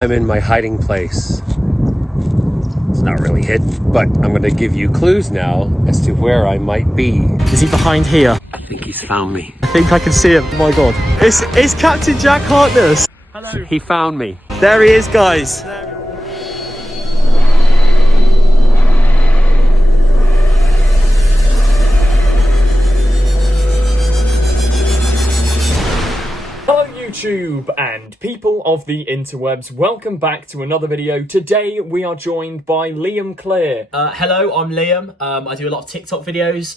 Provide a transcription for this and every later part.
I'm in my hiding place. It's not really hidden, but I'm going to give you clues now as to where I might be. Is he behind here? I think he's found me. I think I can see him. Oh my god. It's Captain Jack Harkness. Hello. He found me. There he is, guys. Hello YouTube and people of the interwebs, welcome back to another video. Today we are joined by Liam Clear. Hello, I'm Liam. I do a lot of TikTok videos.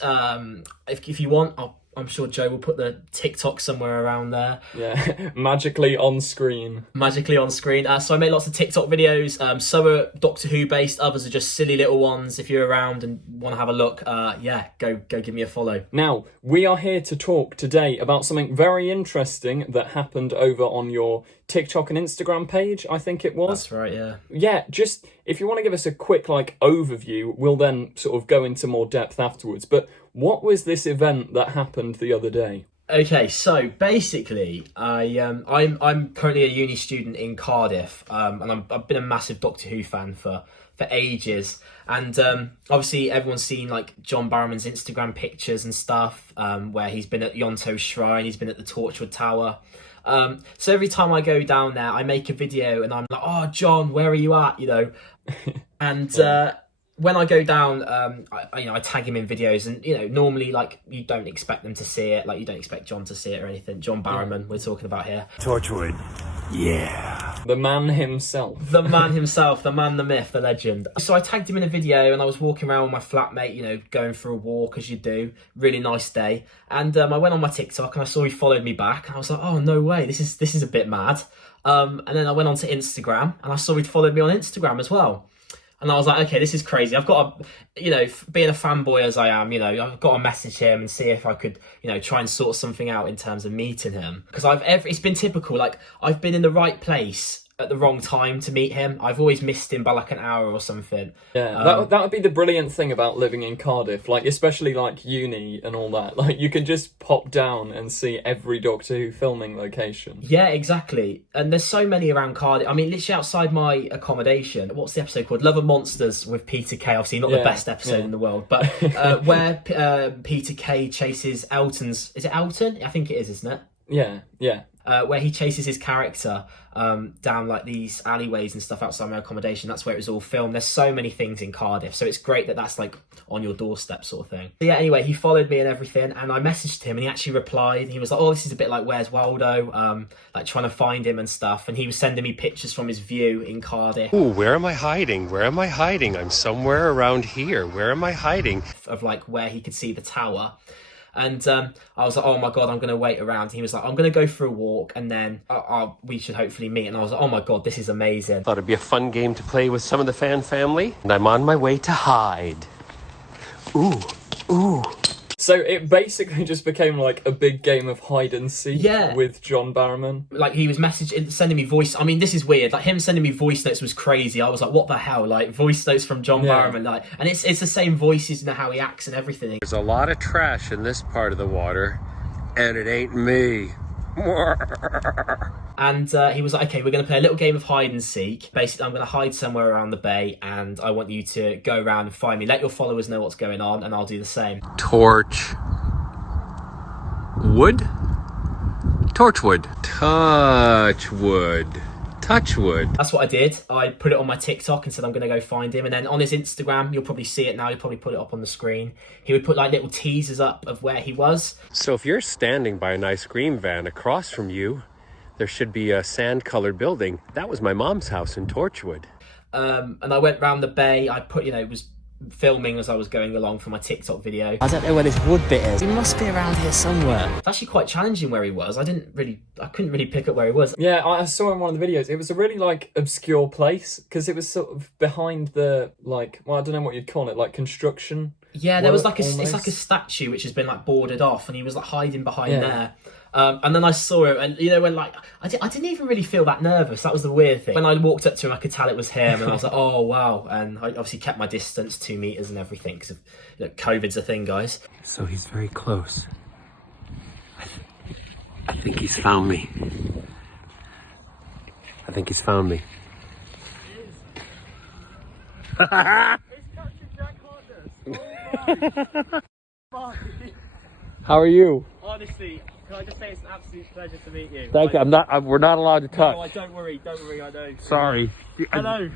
If you want, I'm sure Joe will put the TikTok somewhere around there. Yeah, magically on screen. Magically on screen. So I make lots of TikTok videos. Some are Doctor Who based, others are just silly little ones. If you're around and want to have a look, yeah, go give me a follow. Now, we are here to talk today about something very interesting that happened over on your TikTok and Instagram page, I think it was. That's right, yeah. Yeah, just if you want to give us a quick overview, we'll then sort of go into more depth afterwards. But what was this event that happened the other day? Okay, so basically, I'm currently a uni student in Cardiff, and I've been a massive Doctor Who fan for ages. And obviously, everyone's seen like John Barrowman's Instagram pictures and stuff, where he's been at Yonto's Shrine, he's been at the Torchwood Tower. So every time I go down there, I make a video and I'm like, "Oh, John, where are you at?" You know, and when I go down, I tag him in videos, and normally like you don't expect them to see it, like you don't expect John to see it or anything. John Barrowman, we're talking about here. Torchwood. Yeah. The man himself. The man himself, the man, the myth, the legend. So I tagged him in a video and I was walking around with my flatmate, going for a walk as you do. Really nice day. And I went on my TikTok and I saw he followed me back. And I was like, oh, no way, this is a bit mad. And then I went on to Instagram and I saw he'd followed me on Instagram as well. And I was like, okay, this is crazy. I've got to, being a fanboy as I am, I've got to message him and see if I could, try and sort something out in terms of meeting him. Because it's been typical, like I've been in the right place at the wrong time to meet him. I've always missed him by like an hour or something. Yeah, that would be the brilliant thing about living in Cardiff, like especially like uni and all that. Like you can just pop down and see every Doctor Who filming location. Yeah, exactly. And there's so many around Cardiff. I mean, literally outside my accommodation. What's the episode called? Love and Monsters with Peter Kay. Obviously not the best episode in the world, but where Peter Kay chases Elton's. Is it Elton? I think it is, isn't it? Yeah. Where he chases his character down like these alleyways and stuff outside my accommodation. That's where it was all filmed. There's so many things in Cardiff, so it's great that that's like on your doorstep sort of thing. So yeah, anyway, he followed me and everything, and I messaged him and he actually replied. He was like, oh, this is a bit like Where's Waldo, like trying to find him and stuff, and he was sending me pictures from his view in Cardiff. Ooh, where am I hiding? Where am I hiding? I'm somewhere around here. Where am I hiding? Of like where he could see the tower. And I was like, oh my God, I'm going to wait around. And he was like, I'm going to go for a walk and then we should hopefully meet. And I was like, oh my God, this is amazing. Thought it'd be a fun game to play with some of the fan family. And I'm on my way to hide. Ooh. So it basically just became like a big game of hide and seek with John Barrowman. Like he was sending me voice. I mean, this is weird. Like him sending me voice notes was crazy. I was like, what the hell? Like voice notes from John Barrowman. Like, and it's the same voices and how he acts and everything. There's a lot of trash in this part of the water, and it ain't me. And he was like, okay, we're going to play a little game of hide and seek. Basically, I'm going to hide somewhere around the bay and I want you to go around and find me. Let your followers know what's going on and I'll do the same. Torchwood? Torchwood. Touchwood. That's what I did. I put it on my TikTok and said I'm going to go find him. And then on his Instagram, you'll probably see it now. He'll probably put it up on the screen. He would put like little teasers up of where he was. So if you're standing by an ice cream van across from you, there should be a sand-colored building. That was my mom's house in Torchwood. And I went round the bay. I put, was filming as I was going along for my TikTok video. I don't know where this wood bit is. He must be around here somewhere. It's actually quite challenging where he was. I couldn't really pick up where he was. Yeah, I saw in one of the videos. It was a really like obscure place because it was sort of behind the I don't know what you'd call it, like construction. Yeah, there was like it's like a statue which has been like boarded off, and he was like hiding behind there. And then I saw him, and when like I didn't even really feel that nervous. That was the weird thing. When I walked up to him, I could tell it was him, and I was like, oh wow. And I obviously kept my distance, 2 meters and everything, because COVID's a thing, guys. So he's very close. I think he's found me. I think he's found me. How are you? Honestly, can I just say it's an absolute pleasure to meet you. Thank you. we're not allowed to touch. No, don't worry, I know. Sorry. Hello.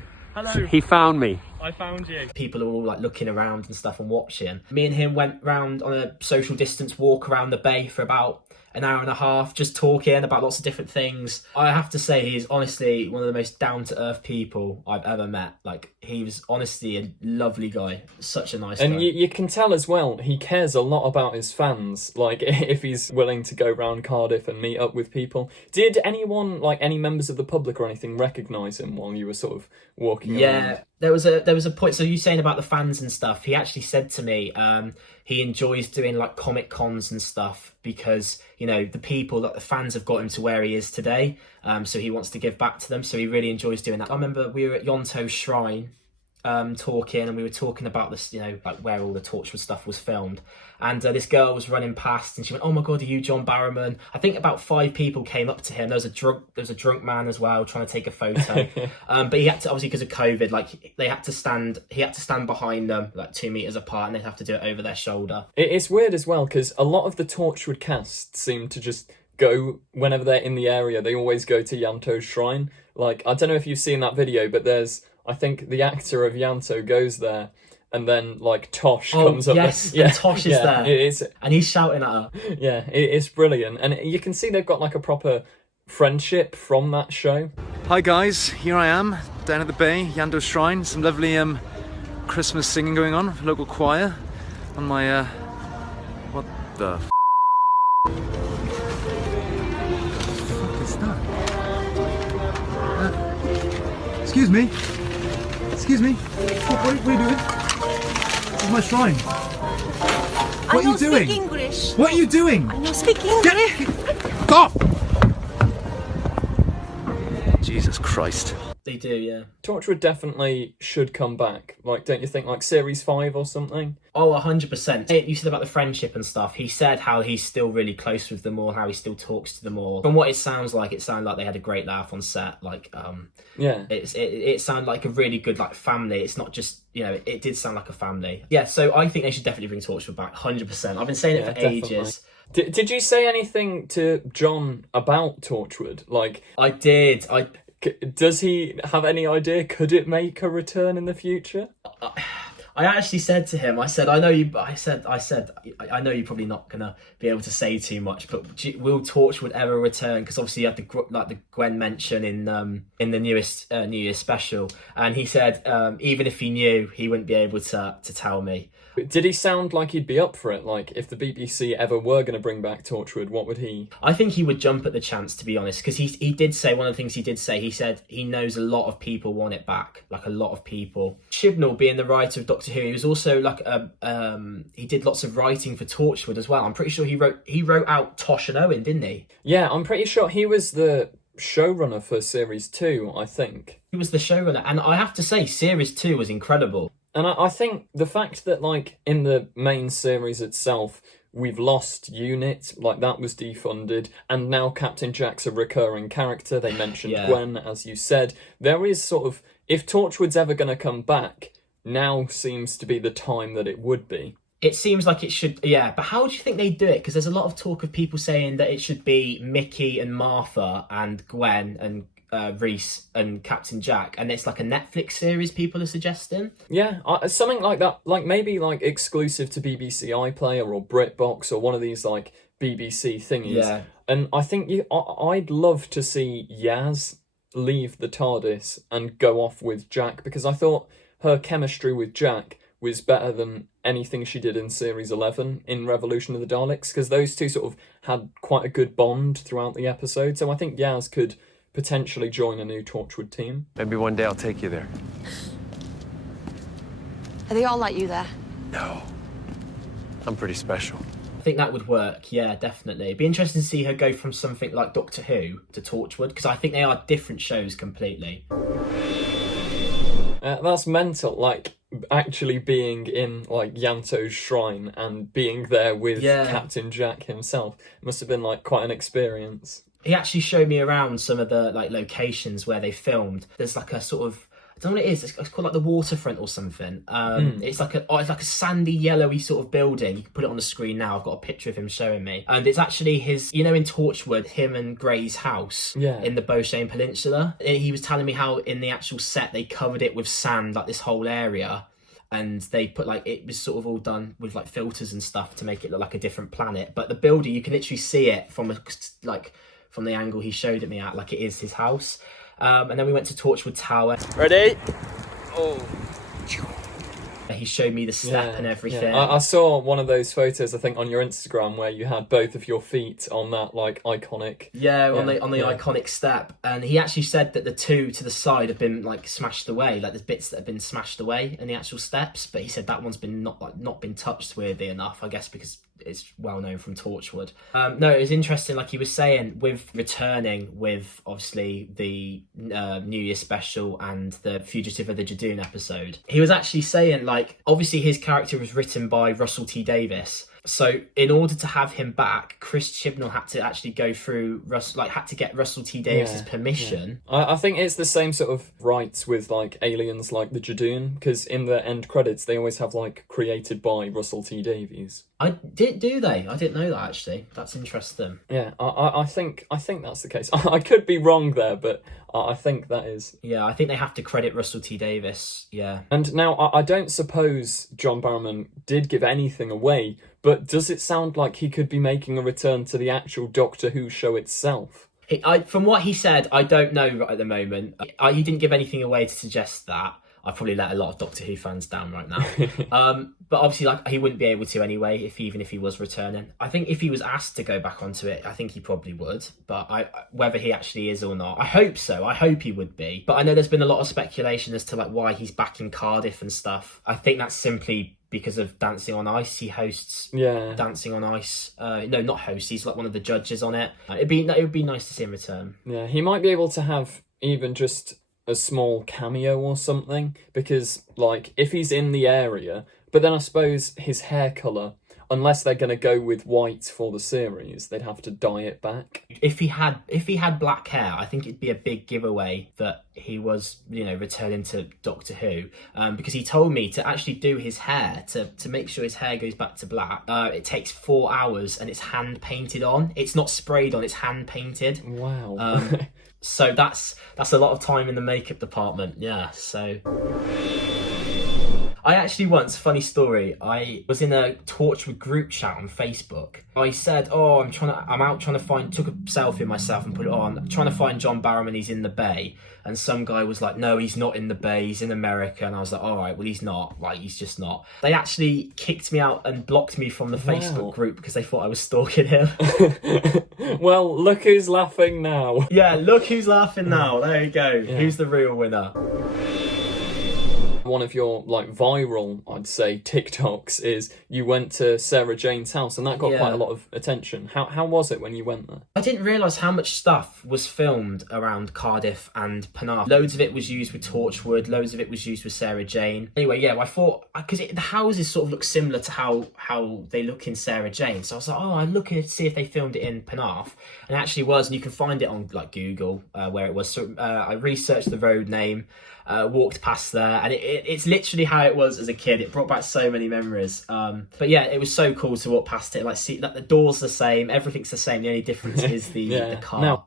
He found me. I found you. People are all like looking around and stuff and watching. Me and him went round on a social distance walk around the bay for about an hour and a half, just talking about lots of different things. I have to say, he's honestly one of the most down-to-earth people I've ever met. Like, he was honestly a lovely guy. Such a nice guy. And you can tell as well, he cares a lot about his fans. Like, if he's willing to go round Cardiff and meet up with people. Did anyone, like any members of the public or anything, recognise him while you were sort of walking around? Yeah, there was a point. So you saying about the fans and stuff, he actually said to me, he enjoys doing like comic cons and stuff because, you know, the people, that the fans have got him to where he is today. So he wants to give back to them. So he really enjoys doing that. I remember we were at Yonto's shrine talking, and we were talking about this, you know, like where all the Torchwood stuff was filmed. And this girl was running past, and she went, "Oh my God, are you John Barrowman?" I think about 5 people came up to him. There was a drunk man as well trying to take a photo. But he had to, obviously because of COVID, like he had to stand behind them like 2 meters apart, and they'd have to do it over their shoulder. It's weird as well because a lot of the Torchwood cast seem to just go whenever they're in the area. They always go to Yanto's shrine. Like, I don't know if you've seen that video, but I think the actor of Yanto goes there, and then like Tosh comes up. Yes, and Tosh is there, and he's shouting at her. Yeah, it's brilliant, and you can see they've got like a proper friendship from that show. Hi guys, here I am down at the bay, Yanto Shrine. Some lovely Christmas singing going on, local choir on my what the fuck is that? Excuse me. What are you doing? This is my shrine. What are you doing? Speak English. What are you doing? I don't speak English. Get off! Jesus Christ. They do, yeah. Torchwood definitely should come back. Like, don't you think, like series 5 or something? Oh, 100%. You said about the friendship and stuff. He said how he's still really close with them all, how he still talks to them all. From what it sounds like they had a great laugh on set. Like, yeah, it sounded like a really good like family. It's not just, you know, it did sound like a family. Yeah, so I think they should definitely bring Torchwood back. 100%. I've been saying it for definitely. ages. Did you say anything to John about Torchwood? Like, I did. Does he have any idea? Could it make a return in the future? I actually said to him, I said, I know you're probably not gonna be able to say too much, but will Torchwood ever return? Because obviously you had the Gwen mention in the newest New Year special, and he said even if he knew, he wouldn't be able to tell me. Did he sound like he'd be up for it? Like, if the BBC ever were going to bring back Torchwood, what would he... I think he would jump at the chance, to be honest, because he did say, one of the things he did say, he said he knows a lot of people want it back, like a lot of people. Chibnall, being the writer of Doctor Who, he was also like he did lots of writing for Torchwood as well. I'm pretty sure he wrote out Tosh and Owen, didn't he? Yeah, I'm pretty sure he was the showrunner for Series 2, I think. He was the showrunner, and I have to say, Series 2 was incredible. And I think the fact that, like, in the main series itself, we've lost Unit, like, that was defunded, and now Captain Jack's a recurring character. They mentioned Gwen, as you said. There is sort of, if Torchwood's ever going to come back, now seems to be the time that it would be. It seems like it should, yeah, but how do you think they do it? Because there's a lot of talk of people saying that it should be Mickey and Martha and Gwen and Reese and Captain Jack, and it's like a Netflix series people are suggesting. Yeah, something like that, like maybe like exclusive to BBC iPlayer or BritBox or one of these like BBC thingies. Yeah. And I think I'd love to see Yaz leave the TARDIS and go off with Jack, because I thought her chemistry with Jack was better than anything she did in Series 11 in Revolution of the Daleks, because those two sort of had quite a good bond throughout the episode. So I think Yaz could potentially join a new Torchwood team. Maybe one day I'll take you there. Are they all like you there? No. I'm pretty special. I think that would work, yeah, definitely. It'd be interesting to see her go from something like Doctor Who to Torchwood, because I think they are different shows completely. That's mental, like, actually being in, like, Yanto's shrine and being there with Captain Jack himself. Must have been, like, quite an experience. He actually showed me around some of the like locations where they filmed. There's like a sort of I don't know what it is. It's called like the Waterfront or something. It's like a sandy yellowy sort of building. You can put it on the screen now. I've got a picture of him showing me, and it's actually his. You know, in Torchwood, him and Gray's house in the Beauchene Peninsula. He was telling me how in the actual set they covered it with sand, like this whole area. And they put like, it was sort of all done with like filters and stuff to make it look like a different planet. But the building, you can literally see it from from the angle he showed it me at, like it is his house. And then we went to Torchwood Tower. Ready? Oh. He showed me the step and everything. Yeah. I saw one of those photos, I think, on your Instagram where you had both of your feet on that like iconic. On the iconic step, and he actually said that the two to the side have been like smashed away. Like there's bits that have been smashed away in the actual steps, but he said that one's been not been touched, weirdly enough. I guess because it's well known from Torchwood. No, it was interesting. Like he was saying, with returning with obviously the New Year special and the Fugitive of the Jadoon episode, he was actually saying like obviously his character was written by Russell T Davies. So in order to have him back, Chris Chibnall had to actually go through had to get Russell T Davies' permission. I think it's the same sort of rights with like aliens like the Jadoon, because in the end credits they always have like created by Russell T Davies. Do they? I didn't know that actually. That's interesting. Yeah, I think that's the case. I could be wrong there, but I think that is. Yeah, I think they have to credit Russell T Davies. Yeah. And now I don't suppose John Barrowman did give anything away, but does it sound like he could be making a return to the actual Doctor Who show itself? From what he said, I don't know right at the moment. He didn't give anything away to suggest that. I've probably let a lot of Doctor Who fans down right now. But obviously, like, he wouldn't be able to anyway, even if he was returning. I think if he was asked to go back onto it, I think he probably would. But whether he actually is or not, I hope so. I hope he would be. But I know there's been a lot of speculation as to like why he's back in Cardiff and stuff. I think that's simply because of Dancing on Ice. He hosts Dancing on Ice. No, not hosts. He's like one of the judges on it. It would be nice to see him return. Yeah, he might be able to have even just a small cameo or something, because like if he's in the area, but then I suppose his hair colour, unless they're going to go with white for the series, they'd have to dye it back. If he had black hair, I think it'd be a big giveaway that he was, returning to Doctor Who, because he told me to actually do his hair, to make sure his hair goes back to black. It takes 4 hours and it's hand painted on. It's not sprayed on, it's hand painted. Wow. So that's a lot of time in the makeup department. Yeah, so I actually once, funny story, I was in a Torchwood group chat on Facebook. I said, I'm out trying to find, took a selfie of myself and put it on, I'm trying to find John Barrowman, he's in the Bay. And some guy was like, no, he's not in the Bay, he's in America. And I was like, all right, well, he's not. Like, he's just not. They actually kicked me out and blocked me from the Facebook group because they thought I was stalking him. Well, look who's laughing now. Yeah, look who's laughing now. There you go. Yeah. Who's the real winner? One of your like viral, I'd say, TikToks is you went to Sarah Jane's house, and that got quite a lot of attention. How was it when you went there? I didn't realise how much stuff was filmed around Cardiff and Penarth. Loads of it was used with Torchwood, loads of it was used with Sarah Jane. Anyway, I thought, because the houses sort of look similar to how they look in Sarah Jane, so I was like, I look to see if they filmed it in Penarth, and it actually was, and you can find it on like Google where it was. So I researched the road name. Walked past there, and it's literally how it was as a kid. It brought back so many memories. But yeah, it was so cool to walk past it. Like, see that the door's the same, everything's the same. The only difference is the car.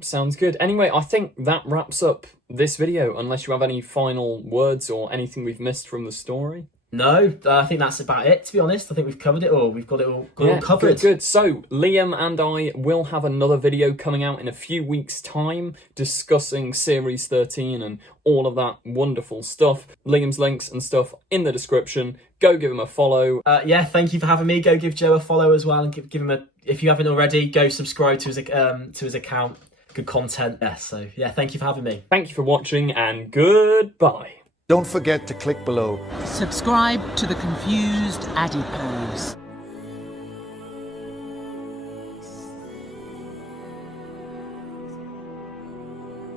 Sounds good. Anyway, I think that wraps up this video. Unless you have any final words or anything we've missed from the story. No, I think that's about it, to be honest. I think we've covered it all. We've got it all covered. Good. So, Liam and I will have another video coming out in a few weeks' time discussing Series 13 and all of that wonderful stuff. Liam's links and stuff in the description. Go give him a follow. Thank you for having me. Go give Joe a follow as well, and give him if you haven't already, go subscribe to his account. Good content. So thank you for having me. Thank you for watching, and goodbye. Don't forget to click below. Subscribe to the Confused Adipose.